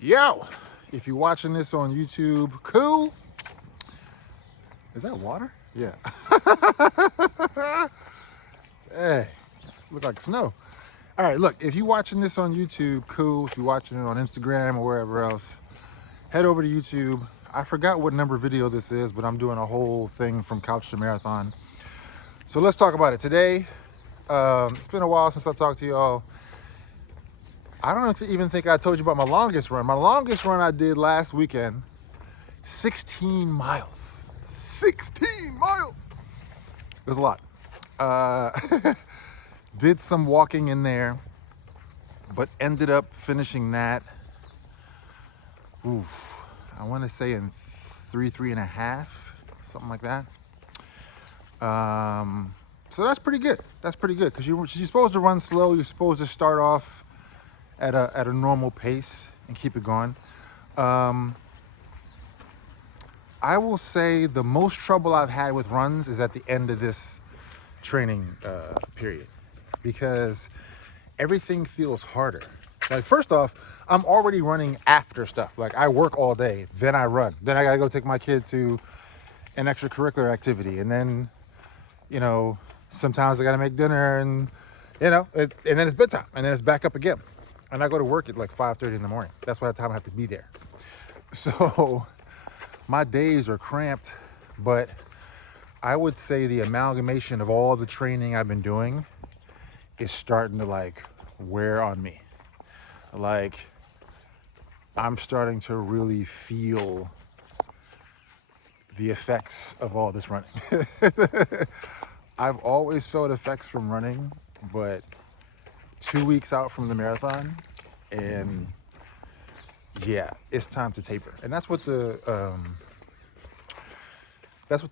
Yo, if you're watching this on YouTube, cool. Is that water? Yeah. Hey, look like snow. All right, look, if you're watching this on YouTube, cool. If you're watching it on Instagram or wherever else, head over to YouTube. I forgot what number video this is, but I'm doing a whole thing from couch to marathon. So let's talk about it today. It's been a while since I talked to y'all. I don't even think I told you about my longest run. My longest run I did last weekend, 16 miles. 16 miles. It was a lot. Did some walking in there, but ended up finishing that, I want to say in three and a half, something like that. So that's pretty good. That's pretty good because you're supposed to run slow. You're supposed to start off at a normal pace and keep it going. I will say the most trouble I've had with runs is at the end of this training period, because everything feels harder. Like, first off, I'm already running after stuff. Like, I work all day, then I run, then I gotta go take my kid to an extracurricular activity, and then, sometimes I gotta make dinner, and and then it's bedtime, and then it's back up again, and I go to work at like 5:30 in the morning. That's by the time I have to be there. So my days are cramped, but I would say the amalgamation of all the training I've been doing is starting to like wear on me. Like, I'm starting to really feel the effects of all this running. I've always felt effects from running, but 2 weeks out from the marathon, and yeah, it's time to taper. And that's what the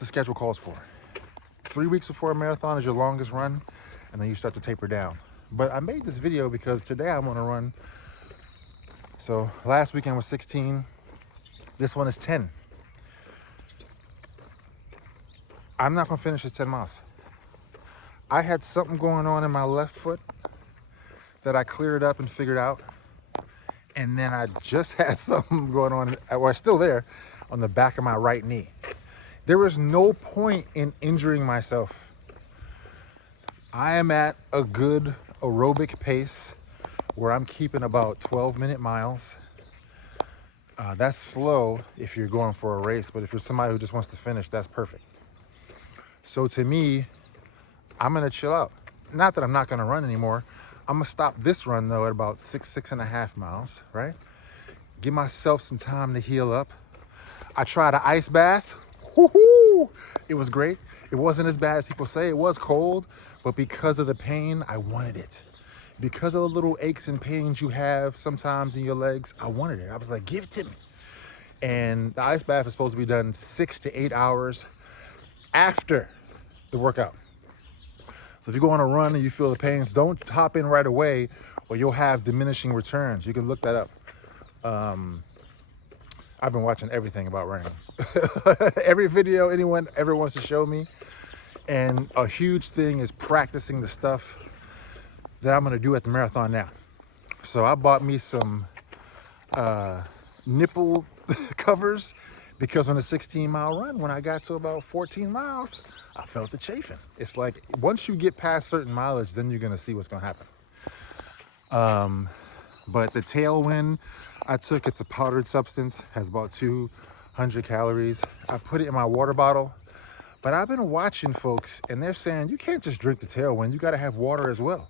schedule calls for. 3 weeks before a marathon is your longest run, and then you start to taper down. But I made this video because today I'm on a run. So last weekend was 16. This one is 10. I'm not gonna finish this 10 miles. I had something going on in my left foot that I cleared up and figured out. And then I just had something going on, or still there, on the back of my right knee. There was no point in injuring myself. I am at a good aerobic pace where I'm keeping about 12-minute miles. That's slow if you're going for a race, but if you're somebody who just wants to finish, that's perfect. So to me, I'm gonna chill out. Not that I'm not gonna run anymore. I'm gonna stop this run though at about 6.5 miles, right? Give myself some time to heal up. I tried an ice bath. Woo-hoo! It was great. It wasn't as bad as people say. It was cold, but because of the pain, I wanted it. Because of the little aches and pains you have sometimes in your legs, I wanted it. I was like, give it to me. And the ice bath is supposed to be done 6 to 8 hours after the workout. So if you go on a run and you feel the pains, don't hop in right away or you'll have diminishing returns. You can look that up. I've been watching everything about running. Every video anyone ever wants to show me. And a huge thing is practicing the stuff that I'm gonna do at the marathon now. So I bought me some nipple covers, because on a 16-mile run, when I got to about 14 miles, I felt the chafing. It's like, once you get past certain mileage, then you're gonna see what's gonna happen. But the Tailwind I took, it's a powdered substance, has about 200 calories. I put it in my water bottle, but I've been watching folks and they're saying, you can't just drink the Tailwind, you gotta have water as well.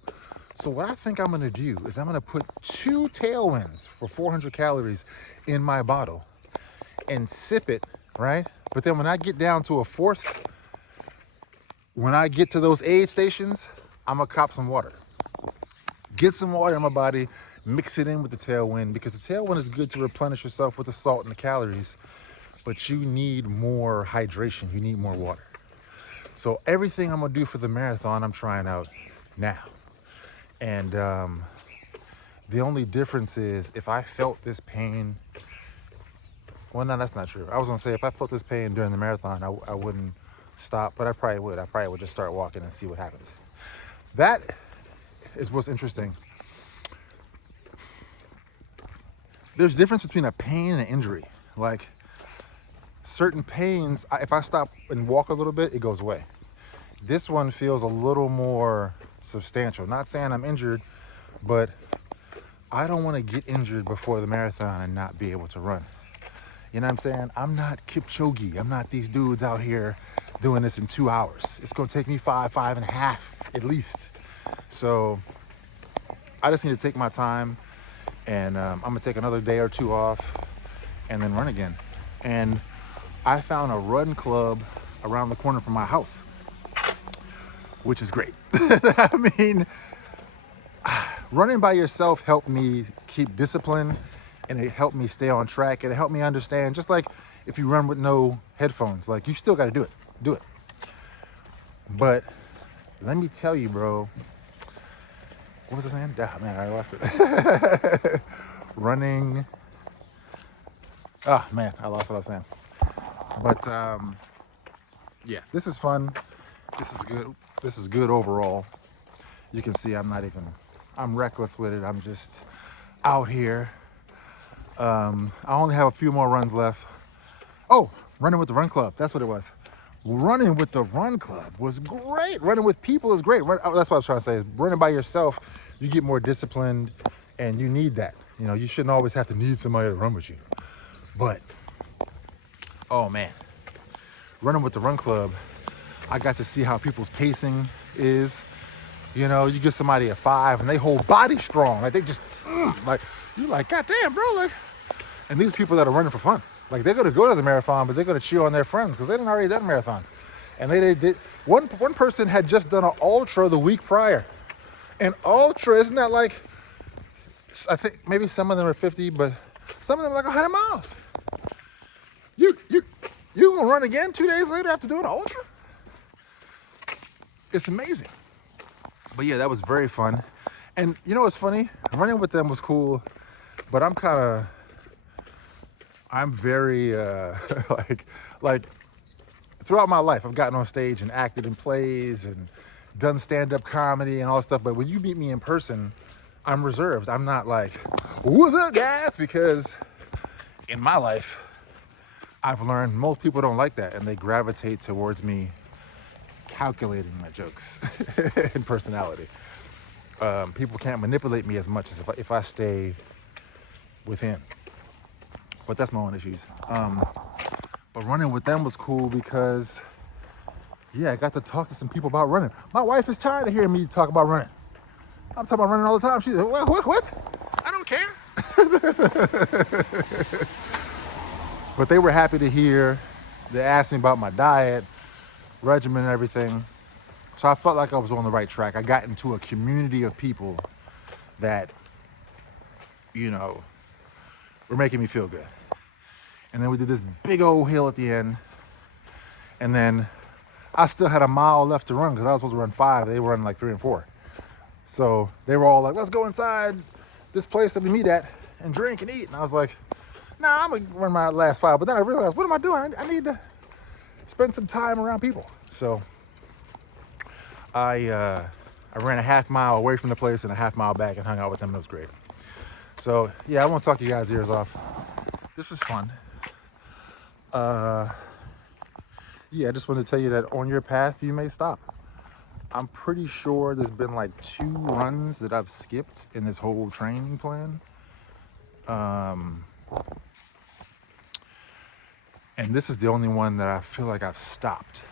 So what I think I'm gonna do is I'm gonna put 2 Tailwinds for 400 calories in my bottle and sip it, right? But then when I get down to a fourth, when I get to those aid stations, I'm gonna cop some water. Get some water in my body, mix it in with the Tailwind, because the Tailwind is good to replenish yourself with the salt and the calories, but you need more hydration, you need more water. So everything I'm gonna do for the marathon, I'm trying out now. And the only difference is if I felt this pain, well, no, that's not true. I was gonna say if I felt this pain during the marathon, I wouldn't stop, but I probably would. I probably would just start walking and see what happens. That is what's interesting. there's difference between a pain and an injury. Like certain pains, if I stop and walk a little bit, it goes away. This one feels a little more substantial. Not saying I'm injured, but I don't want to get injured before the marathon and not be able to run. You know what I'm saying? I'm not Kipchoge. I'm not these dudes out here doing this in 2 hours. It's going to take me 5.5 at least. So I just need to take my time, and I'm going to take another day or two off and then run again. And I found a run club around the corner from my house, which is great. I mean, running by yourself helped me keep discipline, and it helped me stay on track. It helped me understand, just like if you run with no headphones, like you still got to do it. But let me tell you, bro, what was I saying? Ah, man, I lost it. Running. Oh man, I lost what I was saying. But yeah, this is fun. This is good. This is good overall. You can see I'm reckless with it. I'm just out here. I only have a few more runs left. Oh, running with the run club. That's what it was. Running with the run club was great. Running with people is great. That's what I was trying to say. Running by yourself, you get more disciplined, and you need that. You know, you shouldn't always have to need somebody to run with you. But, oh man, running with the run club, I got to see how people's pacing is. You know, you give somebody a 5 and they whole body strong. Like they just, like, you're like, God damn, bro. Like, and these people that are running for fun, like they're going to go to the marathon, but they're going to cheer on their friends because they didn't already done marathons. And they did, one person had just done an ultra the week prior. And ultra, isn't that like, I think maybe some of them are 50, but some of them are like 100 miles. You gonna run again 2 days later after doing an ultra? It's amazing. But yeah, that was very fun. And you know what's funny? Running with them was cool, but I'm very like throughout my life I've gotten on stage and acted in plays and done stand-up comedy and all that stuff, but when you meet me in person, I'm reserved. I'm not like, what's up guys? Because in my life I've learned most people don't like that, and they gravitate towards me calculating my jokes and personality. People can't manipulate me as much as if I stay within. But that's my own issues. But running with them was cool because, yeah, I got to talk to some people about running. My wife is tired of hearing me talk about running. I'm talking about running all the time. She's like, what? I don't care. But they were happy to hear. They asked me about my diet, regimen, and everything. So I felt like I was on the right track. I got into a community of people that, you know, were making me feel good. And then we did this big old hill at the end. And then I still had a mile left to run because I was supposed to run 5. They were running like 3 and 4. So they were all like, let's go inside this place that we meet at and drink and eat. And I was like, nah, I'm going to run my last 5. But then I realized, what am I doing? I need to spend some time around people. So I ran a half mile away from the place and a half mile back and hung out with them. It was great. So yeah, I won't talk you guys' ears off. This was fun. Yeah, I just wanted to tell you that on your path, you may stop. I'm pretty sure there's been like 2 runs that I've skipped in this whole training plan. And this is the only one that I feel like I've stopped.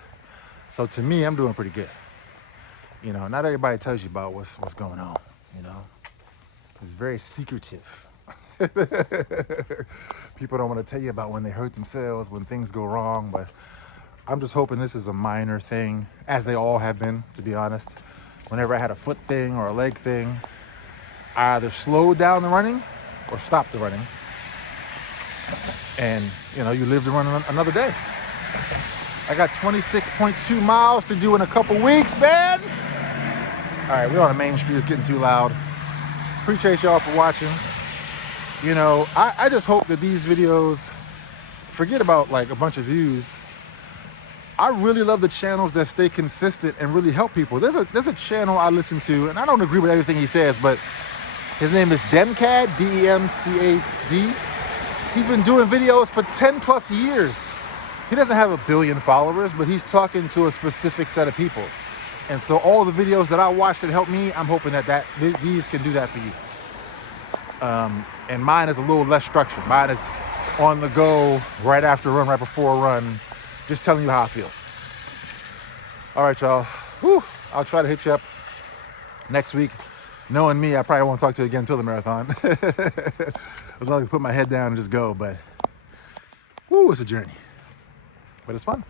So to me, I'm doing pretty good. You know, not everybody tells you about what's going on, you know. It's very secretive. People don't want to tell you about when they hurt themselves, when things go wrong, but I'm just hoping this is a minor thing, as they all have been, to be honest. Whenever I had a foot thing or a leg thing, I either slowed down the running or stopped the running. And, you know, you live to run another day. I got 26.2 miles to do in a couple weeks, man. All right, we're on the main street. It's getting too loud. Appreciate y'all for watching. You know, I just hope that these videos, forget about like a bunch of views. I really love the channels that stay consistent and really help people. There's a channel I listen to, and I don't agree with everything he says, but His name is Demcad, D-E-M-C-A-D. He's been doing videos for 10 plus years. He doesn't have 1 billion followers, but he's talking to a specific set of people. And so all the videos that I watch that help me, I'm hoping that these can do that for you. And mine is a little less structured. Mine is on the go, right after a run, right before a run, just telling you how I feel. All right, y'all. Whew. I'll try to hit you up next week. Knowing me, I probably won't talk to you again until the marathon. As long as I put my head down and just go. But, whoo, it's a journey. But it's fun.